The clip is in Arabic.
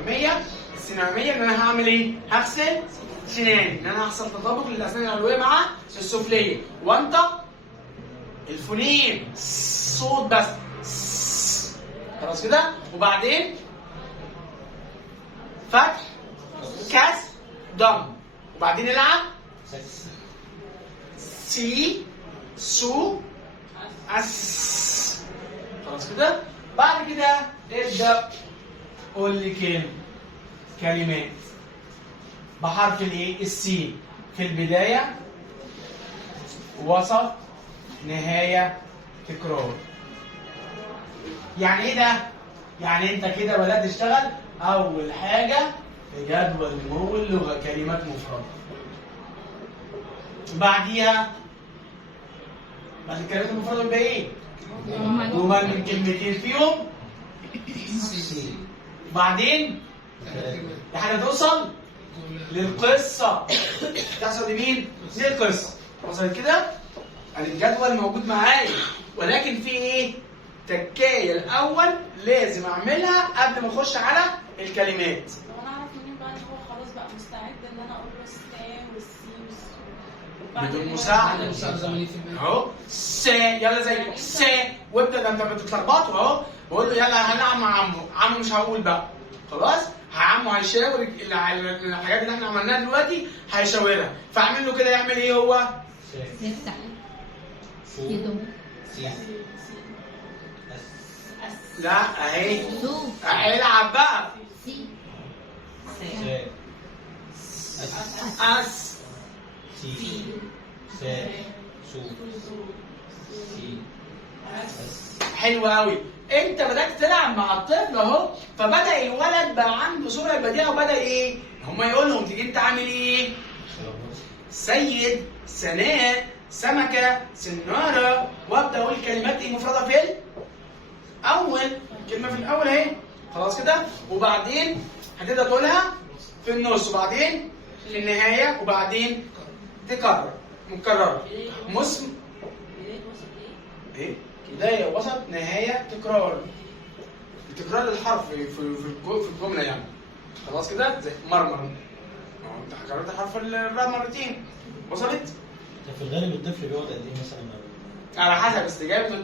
الاماميه السيناميه ان انا هعمل ايه؟ هغسل سناني، ان انا هحصل تطابق للاسنان العلويه مع السفليه، وانطق الفونيم صوت بس خلاص كده. وبعدين فتح كسر ضم، وبعدين العب سي سو اس خلاص كده. بعد كده ابدا قول لي كلمات بحرف الايه؟ السي في البدايه وسط نهايه تكرار. يعني ايه ده؟ يعني انت كده بدات تشتغل اول حاجه في جدول نمو اللغه كلمات مفرده. بعديها بعد الكلمات المفرده يبقى ايه؟ جمل من كلمتين فيهم سي. بعدين لحد توصل للقصه. تحصل لمين؟ للقصه. وصلت كده؟ الجدول موجود معايا، ولكن في ايه؟ تكايه الاول لازم اعملها قبل ما اخش على الكلمات. طب انا اعرف منين بقى ان هو خلاص بقى مستعد ان انا اقول له السا والسي والسو بدون مساعده اهو سا، يلا زي سا، وابدا. ده انت بتتلخبطوا اهو. بقول له يلا هنلعب مع عمو، عمو مش هقول بقى خلاص، عمو هيشاور الحاجات اللي احنا عملناها دلوقتي هيشاورها، فاعمل له كده يعمل ايه هو؟ يفتح يدو لا اهي العب بقى سي اس سي سو سي. حلو قوي. انت بدات تلعب مع الطفل اهو، فبدا الولد بقى عنده سرعه بديهه، وبدا ايه؟ هم يقولهم تيجي انت عامل ايه؟ سيد، سناء، سمكه، سناره، وابدا اقول كلمات ايه مفرده في اول كلمه في الاول اهي خلاص كده. وبعدين هتبدا تقولها في النص، وبعدين في النهايه، وبعدين تكرر مكرره. ايه؟ بدايه وسط نهايه تكرار. تكرار الحرف في الجمله يعني خلاص كده. زي مرمر، انت كررت حرف الراء مرتين. وصلت؟ في الغالب الطفل بيقعد قد ايه مثلا؟ على حسب استجابته